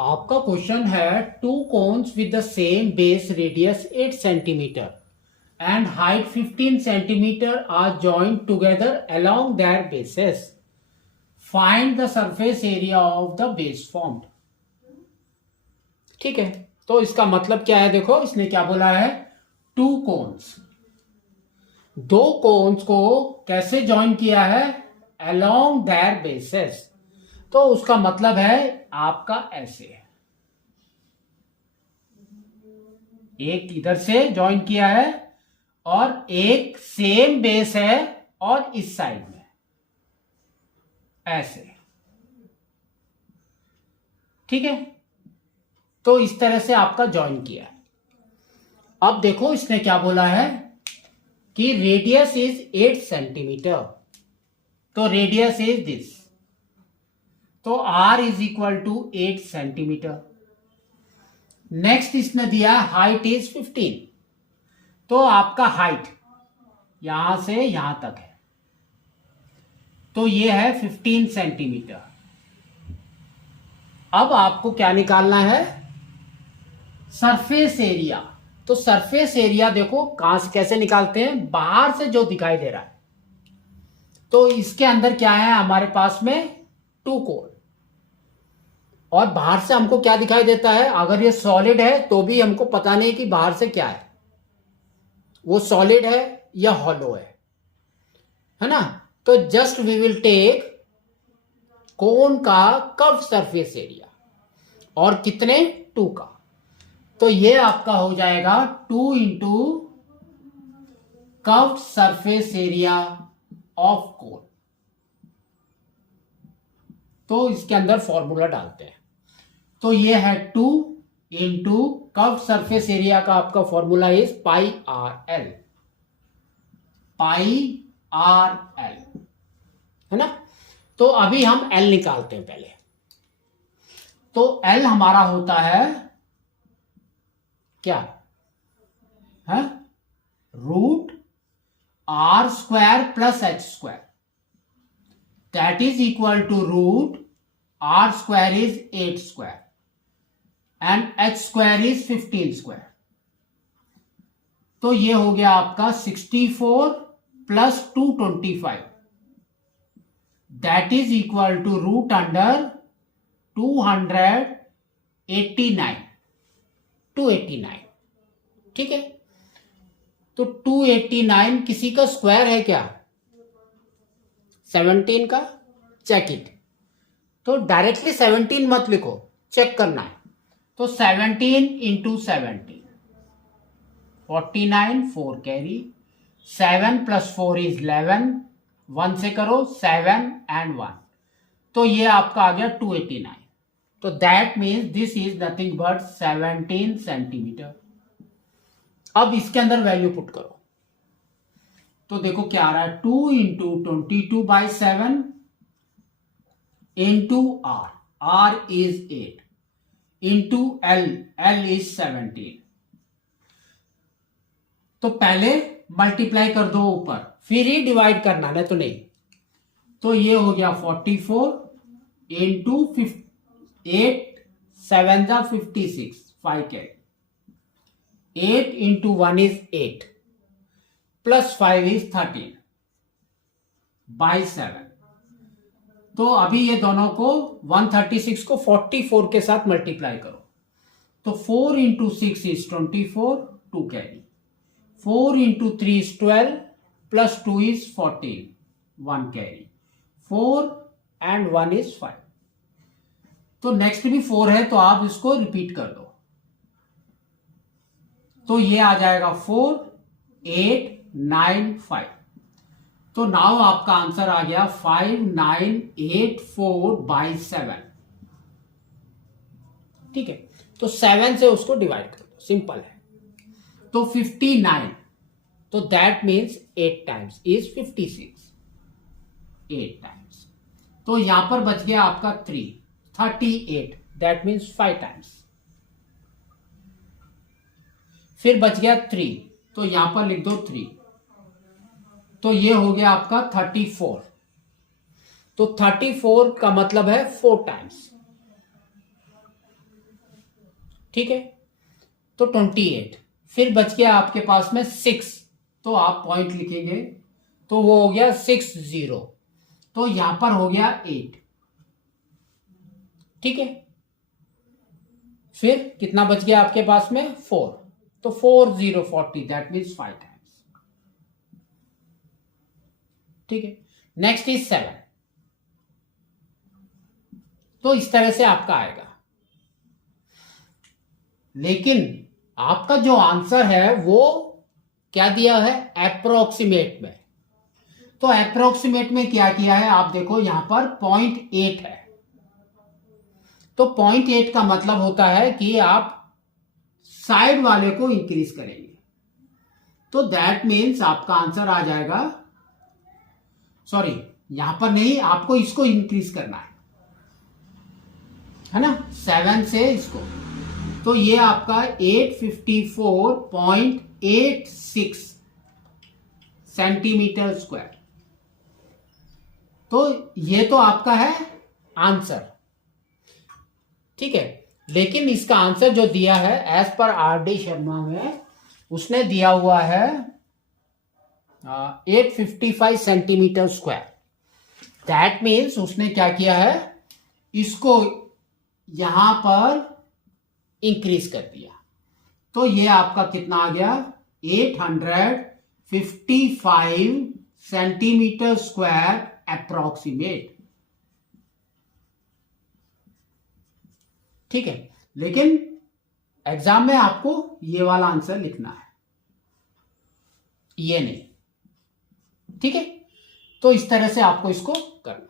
आपका क्वेश्चन है to cons with the same base radius 8 centimetre and height 15 centimeter are joined together along their bases. Find the surface area of the base formed. ठीक है, तो इसका मतलब क्या है? देखो इसने क्या बोला है, टू कोन्स, दो कोन्स को कैसे ज्वाइन किया है? along their bases. तो उसका मतलब है आपका ऐसे, एक इधर से ज्वाइन किया है और एक सेम बेस है और इस साइड में ऐसे, ठीक है। तो इस तरह से आपका ज्वाइन किया है। अब देखो इसने क्या बोला है कि रेडियस इज 8 सेंटीमीटर, तो रेडियस इज दिस, तो R is equal to 8 centimetre. Next इसने दिया हाइट इज 15, तो आपका हाइट यहां से यहां तक है, तो ये है 15 सेंटीमीटर। अब आपको क्या निकालना है? Surface area. तो सरफेस एरिया देखो कहां से कैसे निकालते हैं? बाहर से जो दिखाई दे रहा है, तो इसके अंदर क्या है हमारे पास में? टू कोन, और बाहर से हमको क्या दिखाई देता है? अगर ये सॉलिड है तो भी हमको पता नहीं कि बाहर से क्या है, वो सॉलिड है या हॉलो है ना। तो जस्ट वी विल टेक कोन का कर्व सरफेस एरिया, और कितने? 2 का। तो ये आपका हो जाएगा 2 into curve surface area of cone. तो इसके अंदर फॉर्मूला डालते हैं, तो ये है 2 इंटू कर्व सरफेस एरिया का आपका formula is pi R L, है ना। तो अभी हम एल निकालते हैं पहले। तो एल हमारा होता है क्या है? Root R square plus H square, that is equal to root R square is 8 square and H square is 15 square. तो ये हो गया आपका 64 plus 225, that is equal to root under 289, ठीक है। तो 289 किसी का स्क्वायर है क्या? 17 का? Check it. तो डायरेक्टली 17 मत लिखो, चेक करना है। तो 17 इंटू 17, 49, 4 कैरी, 7 प्लस 4 इज 11, 1 से करो 7 एंड 1, तो ये आपका आ गया 289। तो that means this is nothing but 17 centimetre. अब इसके अंदर वैल्यू पुट करो, तो देखो क्या आ रहा है? 2 into 22/7 into R is 8 into L is 17। तो पहले मल्टीप्लाई कर दो ऊपर, फिर ही डिवाइड करना, नहीं तो नहीं। तो ये हो गया 44 इंटू 8 7 जा 56, 5 के 8 इंटू 1 इज 8 प्लस 5 इज 13/7। तो अभी ये दोनों को 136 को 44 के साथ मल्टीप्लाई करो, तो 4 into 6 is 24, 2 carry, 4 into 3 is 12 plus 2 is 14, 1 carry, 4 and 1 is 5। तो नेक्स्ट भी 4 है, तो आप इसको रिपीट कर दो, तो ये आ जाएगा 4 8 9 5। तो नाउ आपका आंसर आ गया 5984/7, ठीक है। तो 7 से उसको डिवाइड कर दो, सिंपल है। तो 59, तो that means 8 times is 56, 8 times. तो यहां पर बच गया आपका 38, दैट मीन्स 5 टाइम्स। फिर बच गया 3, तो यहां पर लिख दो 3, तो ये हो गया आपका 34। तो 34 का मतलब है 4 टाइम्स, ठीक है, तो 28। फिर बच गया आपके पास में 6, तो आप पॉइंट लिखेंगे, तो वो हो गया 60, तो यहां पर हो गया 8। ठीक है, फिर कितना बच गया आपके पास में 4, तो 4 0 40, दैट मीन्स 5 टाइम्स। ठीक है, नेक्स्ट इज 7। तो इस तरह से आपका आएगा, लेकिन आपका जो आंसर है वो क्या दिया है, अप्रोक्सीमेट में। तो अप्रोक्सीमेट में क्या किया है, आप देखो यहां पर 0.8 है, तो 0.8 का मतलब होता है कि आप साइड वाले को इंक्रीज करेंगे, तो दैट मीन्स आपका आंसर आ जाएगा, सॉरी यहां पर नहीं, आपको इसको इंक्रीज करना है ना, 7 से इसको, तो ये आपका 854.86 सेंटीमीटर स्क्वायर। तो ये तो आपका है आंसर। ठीक है, लेकिन इसका आंसर जो दिया है एज पर R.D. शर्मा में, उसने दिया हुआ है 855 सेंटीमीटर स्क्वायर। दैट मीन्स उसने क्या किया है, इसको यहां पर इंक्रीज कर दिया, तो ये आपका कितना आ गया, 855 सेंटीमीटर स्क्वायर अप्रोक्सीमेट। ठीक है, लेकिन एग्जाम में आपको ये वाला आंसर लिखना है, ये नहीं। ठीक है, तो इस तरह से आपको इसको करना है।